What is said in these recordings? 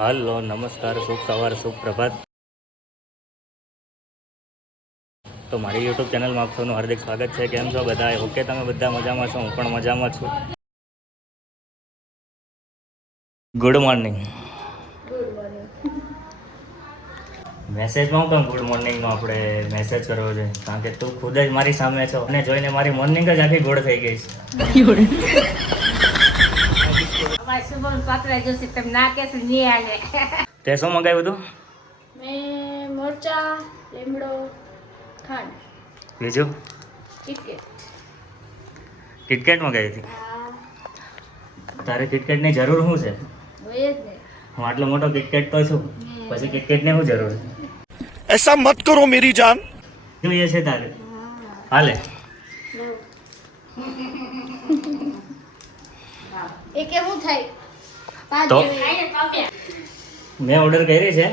Hello, નમસ્કાર, શુભ સવાર, શુભ પ્રભાત. તો મારી યુટ્યુબ ચેનલમાં આપ સૌનું હાર્દિક સ્વાગત છે. કેમ છો બધા? ઓકે, તમે બધા મજામાં છો? હું પણ મજામાં છું. Good morning. મેસેજમાં હું કેમ ગુડ મોર્નિંગમાં આપણે મેસેજ કરવો જોઈએ? કારણ કે તું ખુદ જ મારી સામે છો અને જોઈને મારી મોર્નિંગ જ આખી ગોળ થઈ ગઈ છે. તે શું મંગાવ્યું હતું? મેં મરચા, લીમડો, ખાંડ. બીજું? કિટકેટ મંગાવી હતી. તારે કિટકેટની જરૂર શું છે? હું આટલો મોટો કિટકેટ તો છું, પછી કિટકેટની શું જરૂર છે? ऐसा मत करो मेरी जान. જોઈએ છે તારે? હાલે. એ કેવું થાય? તો મેં ઓર્ડર કરી છે,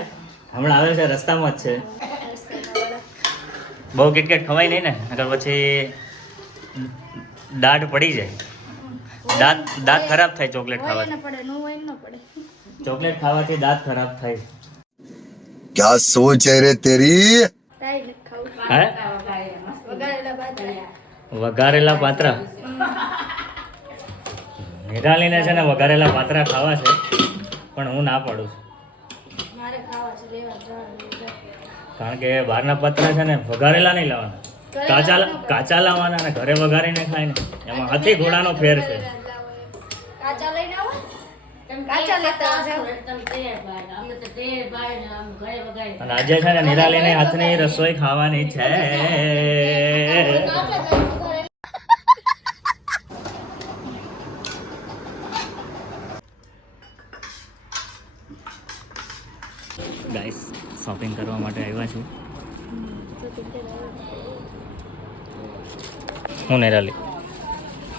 હમણાં આવે છે, રસ્તામાં જ છે. બહુ કિટકેટ ખવાય નહીં ને, નકર પછી દાઢ પડી જાય. દાંત ખરાબ થાય ચોકલેટ ખાવાથી. પડે નો હોય ન પડે. ચોકલેટ ખાવાથી દાંત ખરાબ થાય. क्या सोच है रे तेरी. તાઈ ન ખાવું. હે? વઘારેલા બાજરા. વઘારેલા પાત્રા. નિરાલીને છે ને વઘારેલા પાત્રા ખાવા છે, પણ હું ના પાડું છું. મારે ખાવા છે, લેવા જવાનું. કારણ કે બહારના પાત્રા છે ને વઘારેલા નહીં લાવવાના, કાચા લાવવાના ને ઘરે વઘારીને ખાય ને એમાં હાથી ઘોડાનો ફેર છે. કાચા લઈને આવો. કાચા લેતા આવજો. અને આજે છે ને નિરાલીને હાથની રસોઈ ખાવાની છે. ગાઈસ, શોપિંગ કરવા માટે આવ્યા છું. હું નિરાલી,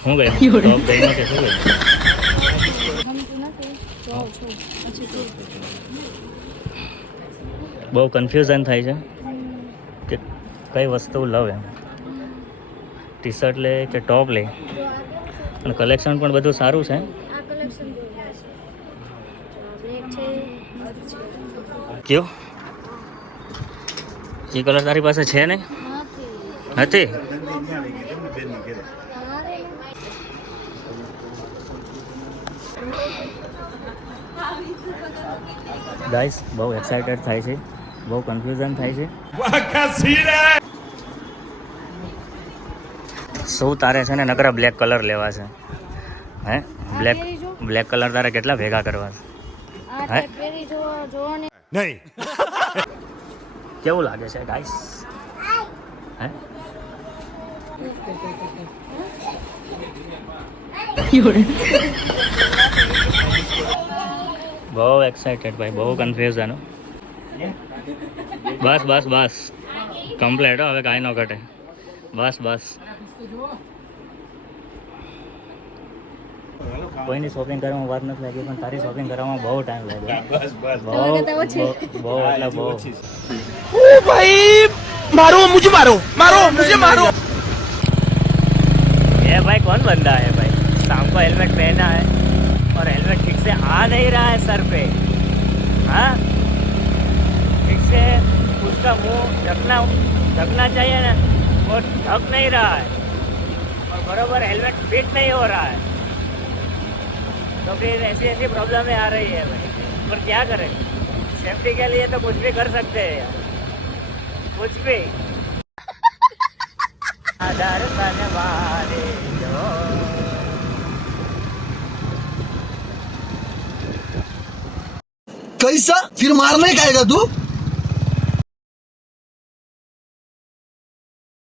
હું ગઈ ટોપ ગઈ કે શું ગઈ? બહુ કન્ફ્યુઝન થાય છે કે કઈ વસ્તુ લઉં એમ. ટી શર્ટ લે કે ટોપ લે, અને કલેક્શન પણ બધું સારું છે. આ કલેક્શન જોવા છે. બ્લેક છે. કયો એ કલર તારી પાસે છે નહીં? નથી. ગાઈસ, બહુ એક્સાઇટેડ થાય છે, બહુ કન્ફ્યુઝન થાય છે. શું તારે છે ને નકરા બ્લેક કલર લેવા છે? હે? બ્લેક કલર તારે કેટલા ભેગા કરવા છે? હે? नहीं. કેવું લાગે છે ગાઈસ? હે? બહુ એક્સાઇટેડ ભાઈ, બહુ કન્ફ્યુઝન. બસ બસ બસ, કમ્પ્લેટ. હવે કાંઈ ન ઘટે. બસ બસ. કોઈની શોપિંગ કરવામાં વાર નથી લાગી, પણ તારી શોપિંગ કરવામાં બહુ ટાઈમ લાગ્યો. બહુ એટલે બહુ. भाई मारो मुझे, मारो मारो मुझे, मारो. ये भाई कौन बंदा है भाई? शाम को हेलमेट पहना है और हेलमेट ठीक से आ नहीं रहा है सर पे. हाँ, ठीक से उसका मुंह ढकना चाहिए ना, वो ढक नहीं रहा है, और बराबर हेलमेट फिट नहीं हो रहा है. तो फिर ऐसी प्रॉब्लमें आ रही है भाई. पर क्या करें, सेफ्टी के लिए तो कुछ भी कर सकते हैं यार, कुछ भी. आधार बनवाने दो. कैसा फिर मारने का आएगा तू.